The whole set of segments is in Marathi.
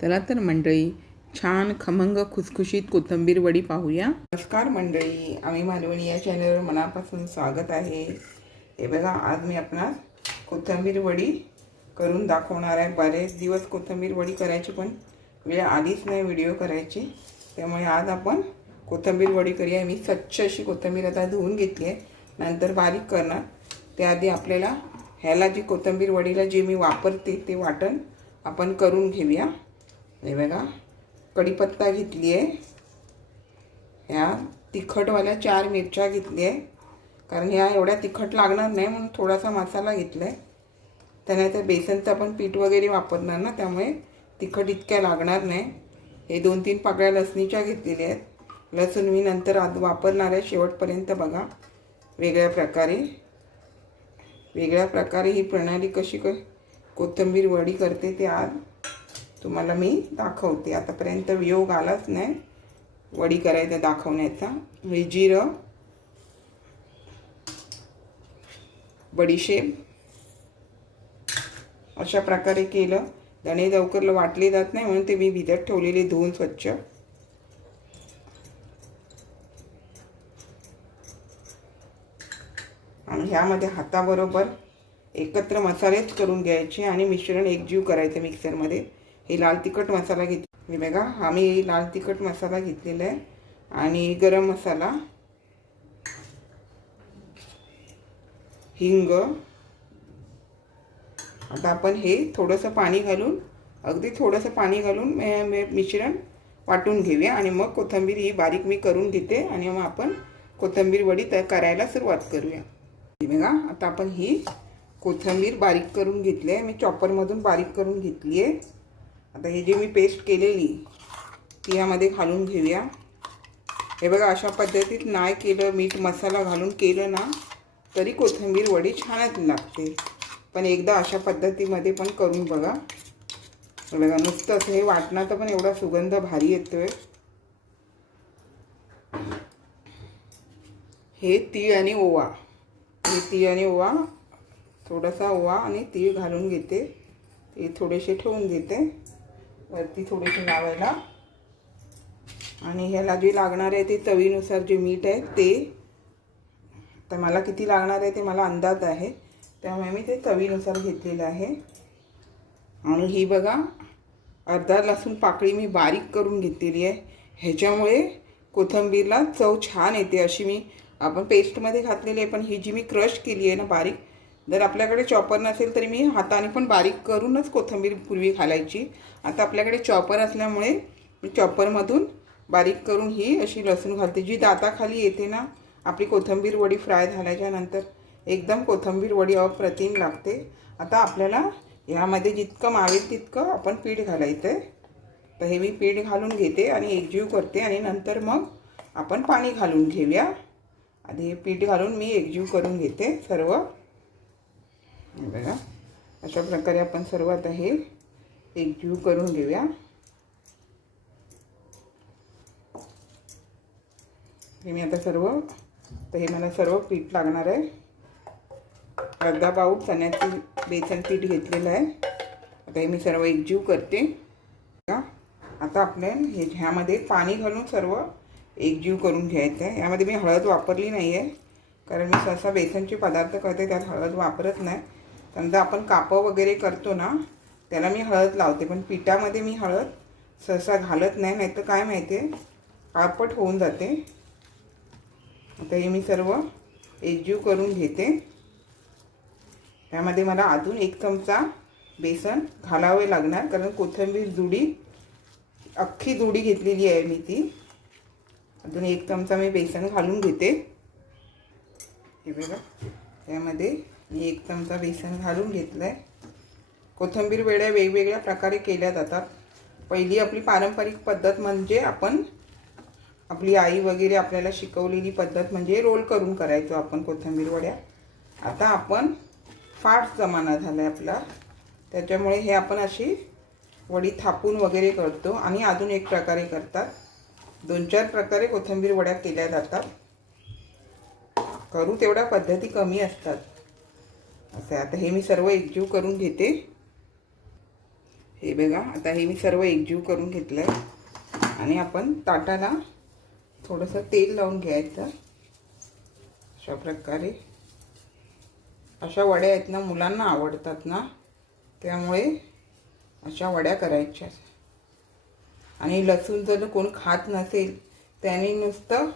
चला तर मंडळी छान खमंग खुसखुशीत कोथिंबीर वडी पाहूया. नमस्कार मंडळी आम्ही मालवणी या चॅनलवर मनापासून स्वागत आहे. हे बघा आज मी आपणास कोथिंबीर वडी करून दाखवणार आहे. बरेच दिवस कोथिंबीर वडी करायची पण वेळ आधीच नाही व्हिडिओ करायची. त्यामुळे आज आपण कोथंबीर वडी करूया. मी स्वच्छ अशी कोथिंबीर आता धुवून घेतली आहे. नंतर बारीक करणार. त्याआधी आपल्याला ह्याला जी कोथिंबीर वडीला जे मी वापरते ते वाटण आपण करून घेऊया. हे बघा कढीपत्ता घेतली आहे. ह्या तिखटवाल्या चार मिरच्या घेतली आहे. कारण ह्या एवढ्या तिखट लागणार नाही म्हणून थोडासा मसाला घेतला आहे त्याने तर बेसनचं आपण पीठ वगैरे वापरणार ना त्यामुळे तिखट इतक्या लागणार नाही. हे दोन तीन पाकळ्या लसणीच्या घेतलेल्या आहेत. लसूण मी नंतर आद वापरणार आहे. शेवटपर्यंत बघा. वेगळ्या प्रकारे. वेगळ्या प्रकारे ही प्रणाली कशी क कोथिंबीर वडी करते ते आज. तुम्हाला मी दाखवते. आतापर्यंत योग आलाच नाही. वडी करायचा दाखवण्याचा. हे जिरं. बडीशेप अशा प्रकारे केलं. धणे लवकर वाटले जात नाही म्हणून ते मी भिजत ठेवलेले धुवून स्वच्छ. आणि ह्यामध्ये हाताबरोबर एकत्र मसालेच करून घ्यायचे आणि मिश्रण एकजीव करायचं मिक्सरमध्ये. हे लाल तिखट मसाला घेत हे बघा हा मी लाल तिखट मसाला घेतलेला आहे. आणि गरम मसाला. हिंग. आता आपण हे थोडंसं पाणी घालून अगदी थोडंसं पाणी घालून मिश्रण वाटून घेऊया. आणि मग कोथिंबीर ही बारीक मी करून घेते. आणि मग आपण कोथिंबीर वडी तयार करायला सुरुवात करूया. बघा आता आपण ही कोथिंबीर बारीक करून घेतली आहे. मी चॉपरमधून बारीक करून घेतली आहे. आता हे जे मी पेस्ट केलेली ती यामध्ये घालून घेऊया. हे बघा अशा पद्धतीत नाही केलं मीठ मसाला घालून केलं ना तरी कोथिंबीर वडी छानच लागते. पण एकदा अशा पद्धतीमध्ये पण करून बघा. बघा नुसतं असं हे तर पण एवढा सुगंध भारी येतोय. हे तीळ आणि ओवा. हे तीळ आणि ओवा थोडासा ओवा आणि तीळ घालून घेते. ते थोडेसे ठेवून देते वरती थोडीशी लावायला. आणि ह्याला जे लागणार आहे ते चवीनुसार जे मीठ आहे ते. तर मला किती लागणार आहे ते मला अंदाज आहे. त्यामुळे मी ते चवीनुसार घेतलेलं आहे. आणि ही बघा अर्धा लसूण पाकळी मी बारीक करून घेतलेली आहे. ह्याच्यामुळे कोथिंबीरला चव छान येते अशी मी. आपण पेस्टमध्ये घातलेली आहे पण ही जी मी क्रश केली आहे ना बारीक जर आपल्याकडे चॉपर नसेल तरी मी हाताने पण बारीक करूनच कोथिंबीर पूर्वी घालायची. आता आपल्याकडे चॉपर असल्यामुळे मी चॉपरमधून बारीक करून ही अशी लसूण घालते. जी दाताखाली येते ना आपली कोथिंबीर वडी फ्राय झाल्याच्यानंतर एकदम कोथिंबीर वडी अप्रतिम लागते. आता आपल्याला ह्यामध्ये जितकं मावेल तितकं आपण पीठ घालायचं आहे. तर हे मी पीठ घालून घेते आणि एकजीव करते आणि नंतर मग आपण पाणी घालून घेऊया. आधी हे पीठ घालून मी एकजीव करून घेते सर्व. हे बघा. अशा प्रकारे आपण सर्व आता हे एकजीव करून घेऊया. हे मी आता सर्व तर हे मला सर्व पीठ लागणार आहे. अर्धा पाऊट चण्याचं बेसन पीठ घेतलेलं आहे. आता हे मी सर्व एकजीव करते. आता आपल्या हे ह्यामध्ये पाणी घालून सर्व एकजीव करून घ्यायचं आहे. यामध्ये मी हळद वापरली नाही आहे कारण मी सहसा बेसनचे पदार्थ करते त्यात हळद वापरत नाही. समजा आपण कापं वगैरे करतो ना त्याला मी हळद लावते. पण पिठामध्ये मी हळद सहसा घालत नाही नाहीतर काय माहिती आहे कापट होऊन जाते. आता हे मी सर्व एकजीव करून घेते. त्यामध्ये मला अजून एक चमचा बेसन घालावे लागणार कारण कोथिंबीर जुडी अख्खी जुडी घेतलेली आहे मी ती. अजून एक चमचा मी बेसन घालून घेते. हे बघा त्यामध्ये मी एक चमचा बेसन घालून घेतलं आहे कोथिंबीर वेड्या वेगवेगळ्या प्रकारे केल्या जातात. पहिली आपली पारंपरिक पद्धत म्हणजे आपण आपली आई वगैरे आपल्याला शिकवलेली पद्धत म्हणजे रोल करून करायचो आपण कोथिंबीर वड्या. आता आपण फास्ट जमाना झाला आहे आपला. त्याच्यामुळे हे आपण अशी वडी थापून वगैरे करतो आणि अजून एक प्रकारे करतात. दोन चार प्रकारे कोथिंबीर वड्या केल्या जातात. करू तेवढ्या पद्धती कमी असतात. असं आहे. आता हे मी सर्व एकजीव करून घेते. हे बघा आता हे मी सर्व एकजीव करून घेतलं आहे आणि आपण ताटाला थोडंसं तेल लावून घ्यायचं. अशा प्रकारे. अशा वड्या आहेत ना मुलांना आवडतात ना. त्यामुळे अशा वड्या करायच्या. आणि लसूण जर कोण खात नसेल त्याने नुसतं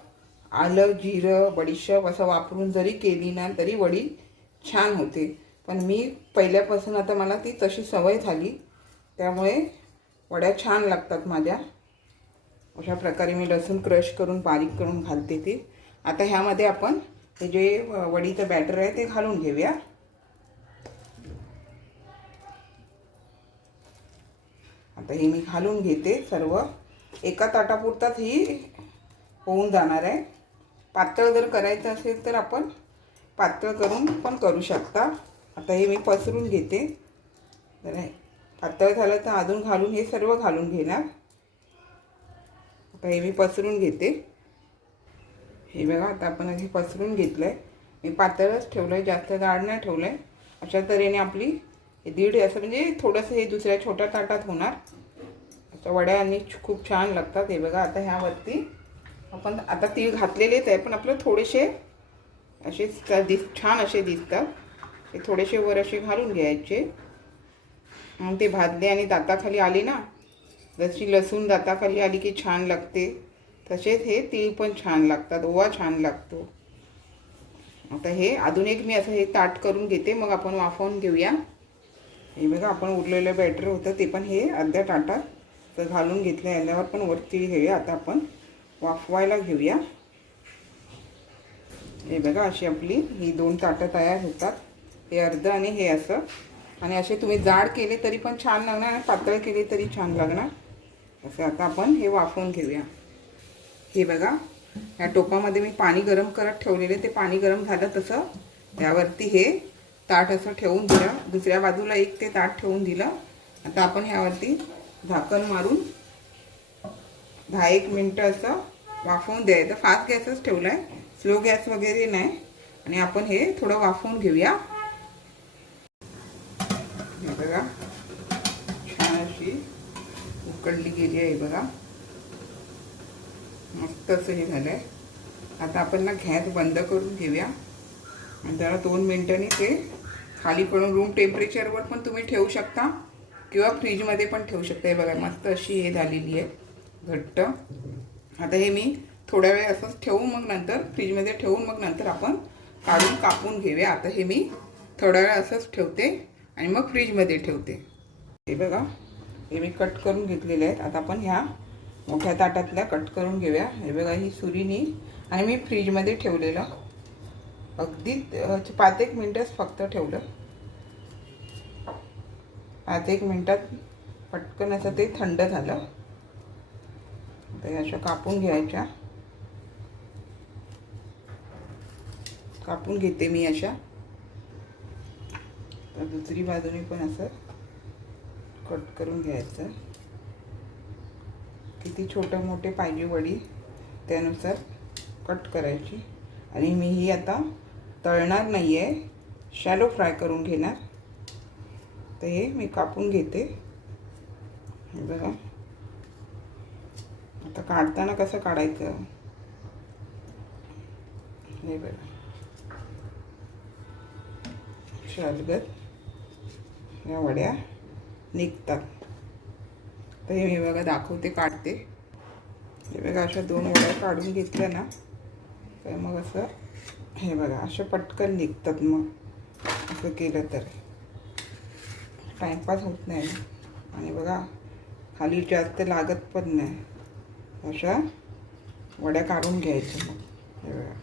आलं जिरं बडीशेप असं वापरून जरी केली ना तरी वडी छान होते. पण मी पहिल्यापासून आता मला ती तशी सवय झाली. त्यामुळे वड्या छान लागतात माझ्या. अशा प्रकारे मी लसूण क्रश करून बारीक करून घालते ती. आता ह्यामध्ये आपण हे जे वडीचं बॅटर आहे ते घालून घेऊया. आता हे मी घालून घेते सर्व. एका ताटापुरताच ही होऊन जाणार आहे. पातळ जर करायचं असेल तर आपण पातळ करून पण करू शकता. आता हे मी पसरून घेते. तर पातळ झालं तर अजून घालून हे सर्व घालून घेणार. आता हे मी पसरून घेते. हे बघा आता आपण हे पसरून घेतलं आहे मी पातळच ठेवलं आहे जास्त जाड नाही ठेवलं आहे अशा तऱ्हेने आपली हे दीड असं म्हणजे थोडंसं हे दुसऱ्या छोट्या ताटात होणार. अशा वड्या आणि खूप छान लागतात. हे बघा आता ह्यावरती आपण आता तीळ घातलेलेच आहे पण आपलं थोडेसे असे दिस छान असे दिसतात. ते थोडेसे वर असे घालून घ्यायचे. मग ते भाजले आणि दाताखाली आले ना जशी लसूण दाताखाली आली की छान लागते. तसेच हे तीळ पण छान लागतात ओवा छान लागतो. आता हे अजून एक मी असं हे ताट करून घेते मग आपण वाफवून घेऊया. हे बघा आपण उरलेलं बॅटर होतं ते पण हे अर्ध्या ताटात तर घालून घेतलं याल्यावर पण वरती घेऊया आता आपण वाफवायला घेऊया. हे बघा अशी आपली ही दोन ताटं तयार होतात. हे अर्ध आणि हे असं. आणि असे तुम्ही जाड केले तरी पण छान लागणार आणि पातळ केले तरी छान लागणार. असं आता आपण हे वाफवून घेऊया. हे बघा या टोपामध्ये मी पाणी गरम करत ठेवलेले ते पाणी गरम झालं तसं. त्यावरती हे ताट असं ठेवून दिलं. दुसऱ्या बाजूला एक ते ताट ठेवून दिलं. आता आपण ह्यावरती झाकण मारून दहा एक मिनटं असं वाफवून द्यायचं. फास्ट गॅसच ठेवला आहे स्लो गॅस वगैरे नाही. आणि आपण हे थोडं वाफवून घेऊया. हे बघा. छान अशी उकडली गेली आहे बघा. मस्त असं हे झालं आहे आता आपण ना गॅस बंद करून घेऊया. आणि जरा दोन मिनटांनी ते खाली पडून रूम टेम्परेचरवर पण तुम्ही ठेवू शकता. किंवा फ्रीजमध्ये पण ठेवू शकता. हे बघा मस्त अशी हे झालेली आहे. घट्ट. आता हे मी थोड्या वेळ असंच ठेवू मग नंतर फ्रीजमध्ये ठेवून मग नंतर आपण काढून कापून घेऊया. आता हे मी थोड्या वेळ असंच ठेवते आणि मग फ्रीजमध्ये ठेवते. हे बघा हे मी कट करून घेतलेले आहेत. आता आपण ह्या मोठ्या ताटातल्या कट करून घेऊया. हे बघा ही सुरीनी आणि मी फ्रीजमध्ये ठेवलेलं. अगदी पाच एक मिनटंच फक्त ठेवलं. पाच एक मिनटात पटकन असं ते थंड झालं. तर अशा कापून घ्यायच्या. कापून घेते मी अशा. तर दुसरी बाजूने पण असं कट करून घ्यायचं. किती छोटं मोठे पाहिजे वडी त्यानुसार कट करायची. आणि मी ही आता तळणार नाही आहे शॅलो फ्राय करून घेणार. तर हे मी कापून घेते. हे बघा. आता काढताना कसं काढायचं? हे बघा. शालगत. या वड्या निघतात. तर हे मी बघा दाखवते काढते. हे बघा अशा दोन वड्या काढून घेतल्या ना तर मग असं हे बघा अशा पटकन निघतात मग. असं केलं तर. टाईमपास होत नाही. आणि बघा खाली जास्त लागत पण नाही. अशा वड्या काढून घ्यायच्या मग. हे बघा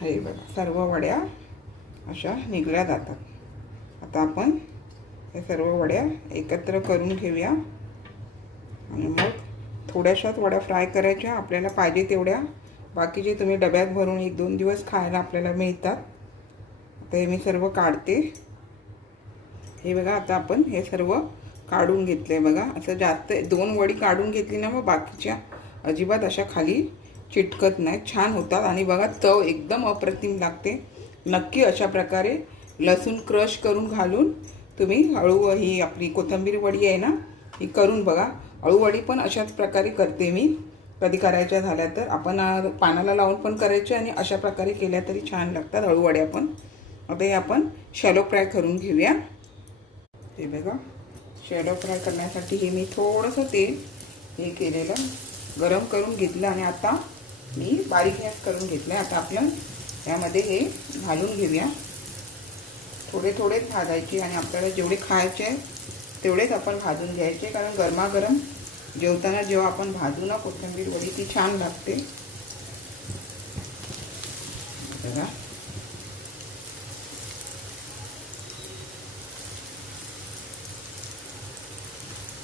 हे बघा सर्व वड्या अशा निघल्या जातात. आता आपण हे सर्व वड्या एकत्र करून घेऊया. आणि मग थोड्याशाच वड्या फ्राय करायच्या. आपल्याला पाहिजे तेवढ्या. बाकीचे तुम्ही डब्यात भरून एक दोन दिवस खायला आपल्याला मिळतात. आता हे मी सर्व काढते. हे बघा आता आपण हे सर्व काढून घेतले बघा. असं जास्त दोन वडी काढून घेतली ना मग बाकीच्या अजिबात अशा खाली चिटकत नाही. छान होतात आणि बघा चव एकदम अप्रतिम लागते. नक्की अशा प्रकारे लसूण क्रश करून घालून तुम्ही हळू ही आपली कोथिंबीर वडी आहे ना ही करून बघा. अळूवडी पण अशाच प्रकारे करते मी. कधी करायच्या झाल्या तर आपण पानाला लावून पण करायचे आणि अशा प्रकारे केल्या तरी छान लागतात अळूवड्या पण. आता हे आपण शॅलो फ्राय करून घेऊया. हे बघा शॅलो फ्राय करण्यासाठी हे मी थोडंसं तेल हे केलेलं गरम करून घेतलं आणि आता मी बारीक गॅस करून घेतलं आता आपण यामध्ये हे घालून घेऊया. थोडे थोडेच भाजायचे आणि आपल्याला जेवढे खायचे तेवढेच आपण भाजून घ्यायचे. कारण गरमागरम जेवताना जेव्हा आपण भाजू ना कोथिंबीर वडी ती छान लागते. बघा.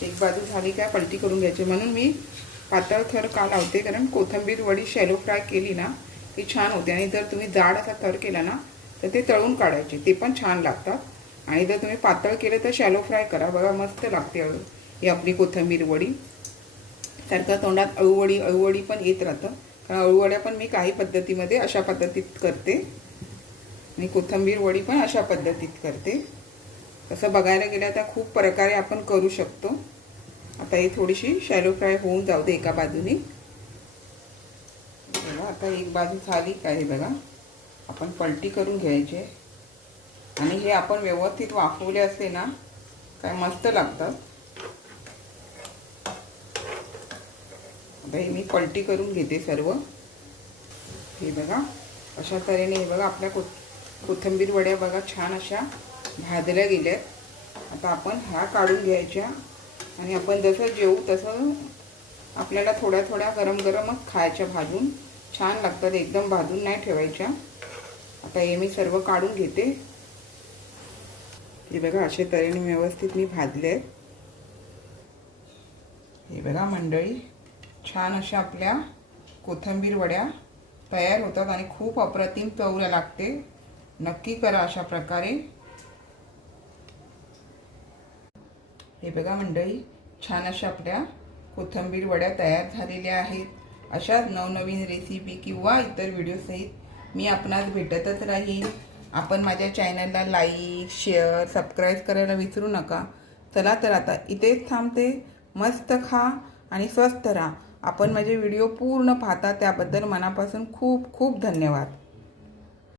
एक बाजू झाली काय पलटी करून घ्यायची. म्हणून मी पातळ थर का लावते? कारण कोथिंबीर वडी शॅलो फ्राय केली ना ती छान होते. आणि जर तुम्ही जाड असा थर केला ना तर ते तळून काढायचे. ते पण छान लागतात. आणि जर तुम्ही पातळ केलं तर शॅलो फ्राय करा. बघा मस्त लागते अळू. ही आपली कोथिंबीर वडी. सारखं तोंडात अळूवडी अळूवडी पण येत राहतं. कारण अळूवड्या पण मी काही पद्धतीमध्ये अशा पद्धतीत करते. आणि कोथिंबीर वडी पण अशा पद्धतीत करते. तसं बघायला गेलं तर खूप प्रकारे आपण करू शकतो. आता ही थोडीशी शॅलो फ्राय होऊन जाऊ दे एका बाजूने. बघा आता एक बाजू झाली काय बघा. आपण पलटी करून घ्यायचे. आणि हे आपण व्यवस्थित वाफवले असते ना काय मस्त लागतात. आता हे मी पलटी करून घेते सर्व. हे बघा अशा तऱ्हेने हे बघा आपल्या को कोथंबीर वड्या बघा छान अशा भाजल्या गेल्यात. आता आपण ह्या काढून घ्यायच्या. आणि आपण जसं जेवू तसं आपल्याला थोड्या थोड्या गरम गरमच खायच्या भाजून. छान लागतात एकदम भाजून नाही ठेवायच्या. आता हे मी सर्व काढून घेते. हे बघा अशा तऱ्हेने व्यवस्थित मी भाजले. आहेत हे बघा मंडळी छान अशा आपल्या कोथंबीर वड्या तयार होतात आणि खूप अप्रतिम चवऱ्या लागते. नक्की करा अशा प्रकारे. हे बघा मंडळी छान अशा आपल्या कोथंबीर वड्या तयार झालेल्या आहेत. अशाच नवनवीन रेसिपी किंवा इतर व्हिडिओसहित मी आपणास भेटतच राहीन. आपण माझ्या चॅनलला लाईक शेअर सबस्क्राईब करायला विसरू नका. चला तर आता इथेच थांबते. मस्त खा आणि स्वस्थ राहा. आपण माझे व्हिडिओ पूर्ण पाहता त्याबद्दल मनापासून खूप खूप धन्यवाद.